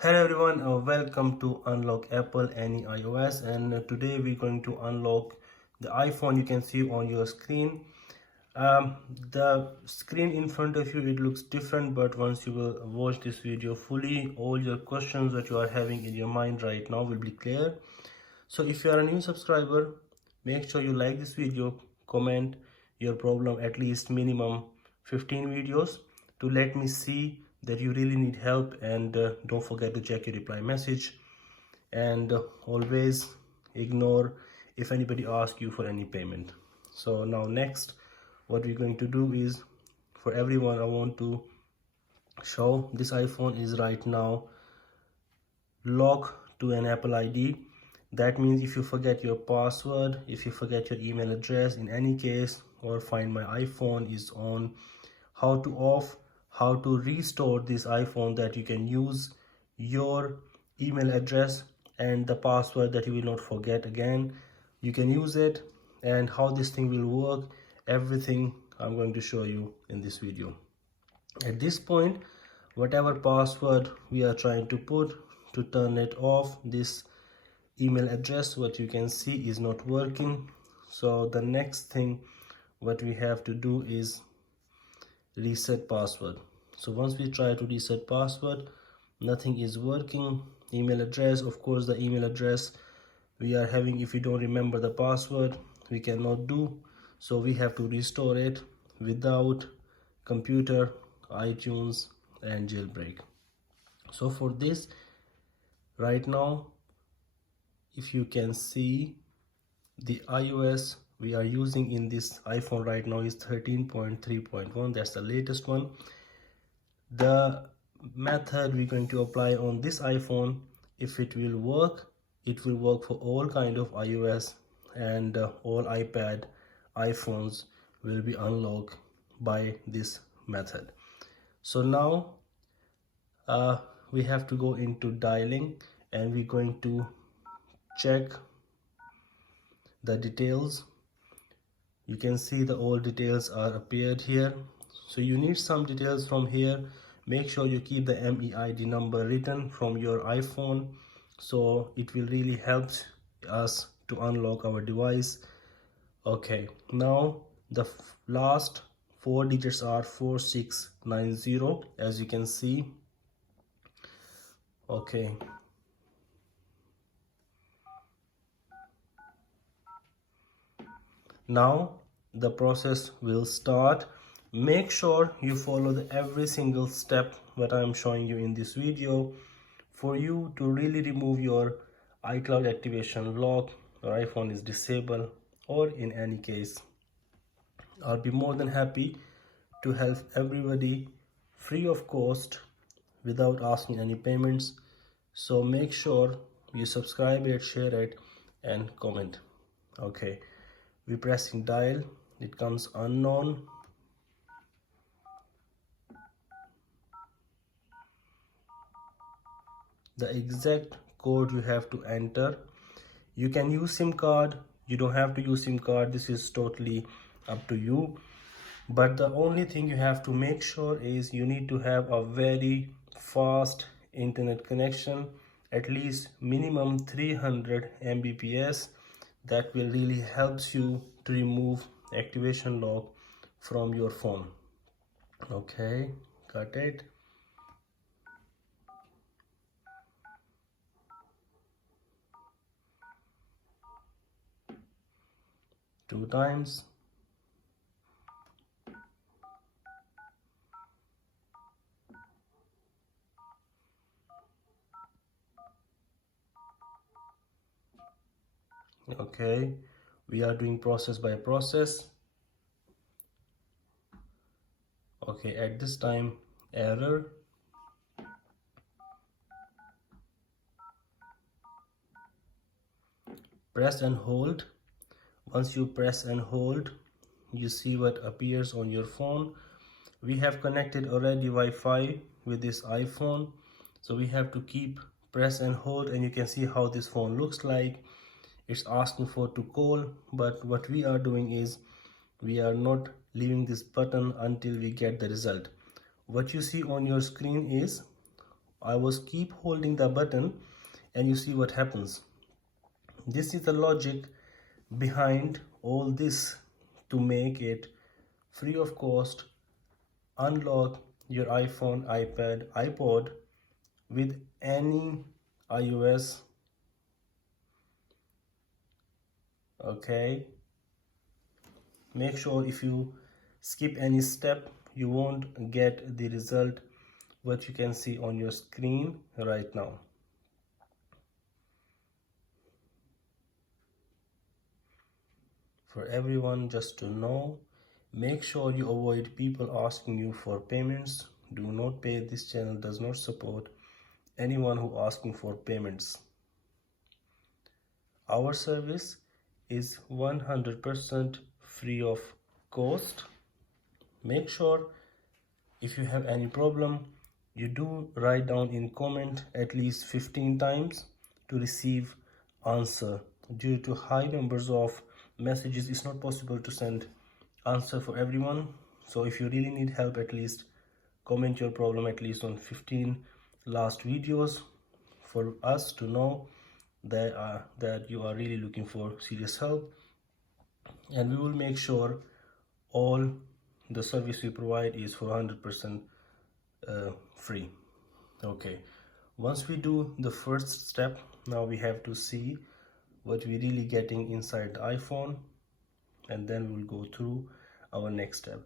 Hello everyone, welcome to Unlock Apple Any iOS, and today we're going to unlock the iPhone. You can see on your screen. The screen in front of you, it looks different, but once you will watch this video fully, all your questions that you are having in your mind right now will be clear. So if you are a new subscriber, make sure you like this video, comment your problem, at least minimum 15 videos, to let me see that you really need help. And don't forget to check your reply message, and always ignore if anybody asks you for any payment. So now next, what we're going to do is, for everyone, I want to show this iPhone is right now locked to an Apple ID. That means if you forget your password, if you forget your email address in any case, or find my iPhone is on, how to off, how to restore this iPhone, that you can use your email address and the password that you will not forget again. You can use it, and how this thing will work, everything I'm going to show you in this video. At this point, whatever password we are trying to put to turn it off, this email address, what you can see, is not working. So the next thing what we have to do is reset password. So once we try to reset password, nothing is working. Email address, of course, the email address we are having, if you don't remember the password, we cannot do. So we have to restore it without computer, iTunes and jailbreak. So for this, right now, if you can see, the iOS we are using in this iPhone right now is 13.3.1. that's the latest one. The method we're going to apply on this iPhone, if it will work, it will work for all kind of iOS, and all iPad, iPhones will be unlocked by this method. So now we have to go into dialing, and we're going to check the details. You can see the all details are appeared here. So you need some details from here. Make sure you keep the MEID number written from your iPhone, so it will really help us to unlock our device. Okay, now the last four digits are 4690, as you can see. Okay, now the process will start. Make sure you follow every single step that I am showing you in this video for you to really remove your iCloud activation lock, or iPhone is disabled, or in any case, I'll be more than happy to help everybody free of cost without asking any payments. So make sure you subscribe it, share it and comment. Okay, we pressing dial, it comes unknown. The exact code you have to enter. You can use SIM card, you don't have to use SIM card, this is totally up to you. But the only thing you have to make sure is you need to have a very fast internet connection, at least minimum 300 Mbps. That will really helps you to remove activation lock from your phone. Okay, got it. Two times. Okay, we are doing process by process. Okay, at this time, error. Press and hold. Once you press and hold, you see what appears on your phone. We have connected already Wi-Fi with this iPhone, so we have to keep press and hold, and you can see how this phone looks like. It's asking for to call, but what we are doing is we are not leaving this button until we get the result. What you see on your screen is I was keep holding the button, and you see what happens. This is the logic behind all this, to make it free of cost. Unlock your iPhone, iPad, iPod with any iOS. Okay, make sure if you skip any step, you won't get the result what you can see on your screen right now. For everyone, just to know, make sure you avoid people asking you for payments. Do not pay. This channel does not support anyone who asking for payments. Our service is 100% free of cost. Make sure if you have any problem, you do write down in comment at least 15 times to receive answer. Due to high numbers of messages, it's not possible to send answer for everyone. So if you really need help, at least comment your problem at least on 15 last videos for us to know that you are really looking for serious help, and we will make sure all the service we provide is for 100% free. Okay, once we do the first step, now we have to see what we really getting inside the iPhone, and then we will go through our next step.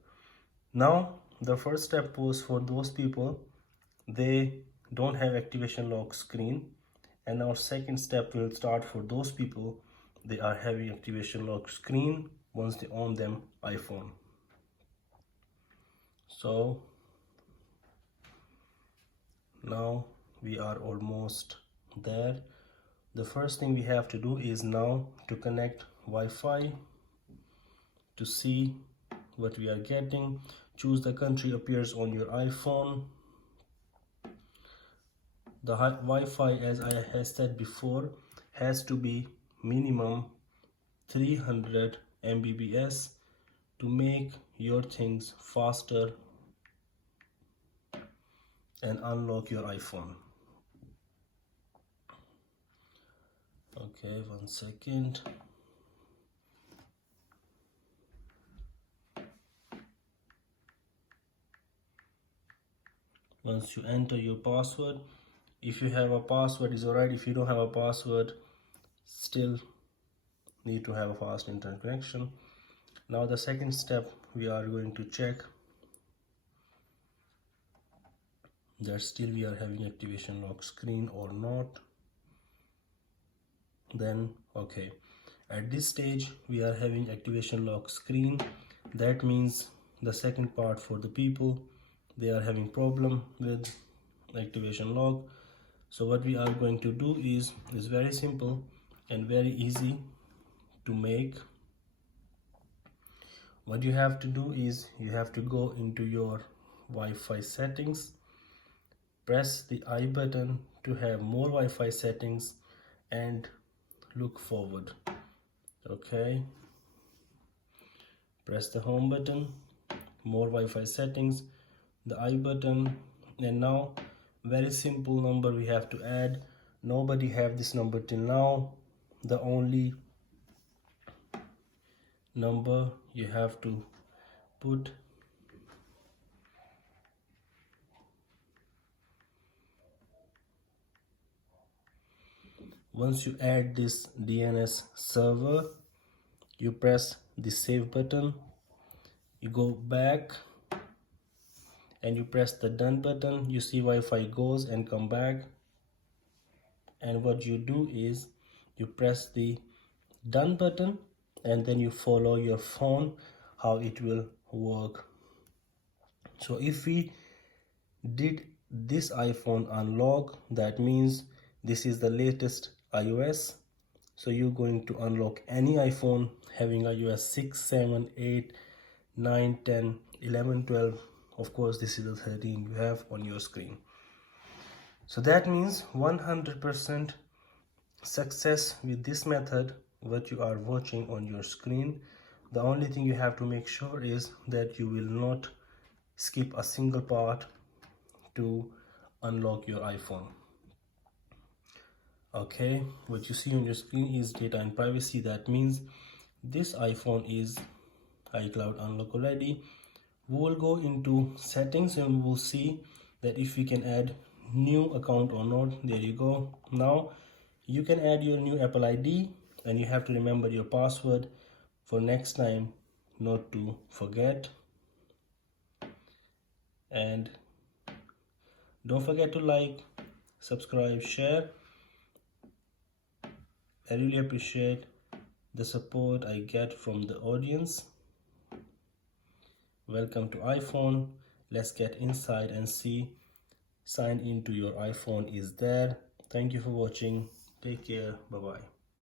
Now the first step was for those people they don't have activation lock screen, and our second step will start for those people they are having activation lock screen once they own them iPhone. So now we are almost there. The first thing we have to do is now to connect Wi-Fi to see what we are getting. Choose the country appears on your iPhone. The Wi-Fi, as I have said before, has to be minimum 300 Mbps to make your things faster and unlock your iPhone. Okay, 1 second. Once you enter your password, if you have a password is alright. If you don't have a password, still need to have a fast internet connection. Now the second step, we are going to check that still we are having activation lock screen or not. Then okay, at this stage we are having activation lock screen. That means the second part for the people they are having problem with activation lock. So what we are going to do is very simple and very easy to make. What you have to do is you have to go into your Wi-Fi settings, press the I button to have more Wi-Fi settings, and look forward. Okay, press the home button, more Wi-Fi settings, the I button, and now very simple number we have to add. Nobody have this number till now. The only number you have to put once you add this DNS server, you press the save button, you go back and you press the done button. You see Wi-Fi goes and come back, and what you do is you press the done button and then you follow your phone how it will work. So if we did this iPhone unlock, that means this is the latest iOS. So you're going to unlock any iPhone having iOS 6, 7, 8, 9, 10, 11, 12. Of course, this is the 13 you have on your screen. So that means 100% success with this method what you are watching on your screen. The only thing you have to make sure is that you will not skip a single part to unlock your iPhone. Okay, what you see on your screen is data and privacy. That means this iPhone is iCloud unlock already. We will go into settings and we will see that if we can add new account or not. There you go. Now you can add your new Apple ID, and you have to remember your password for next time not to forget. And don't forget to like, subscribe, share. I really appreciate the support I get from the audience. Welcome to iPhone. Let's get inside and see. Sign into your iPhone is there. Thank you for watching. Take care. Bye bye.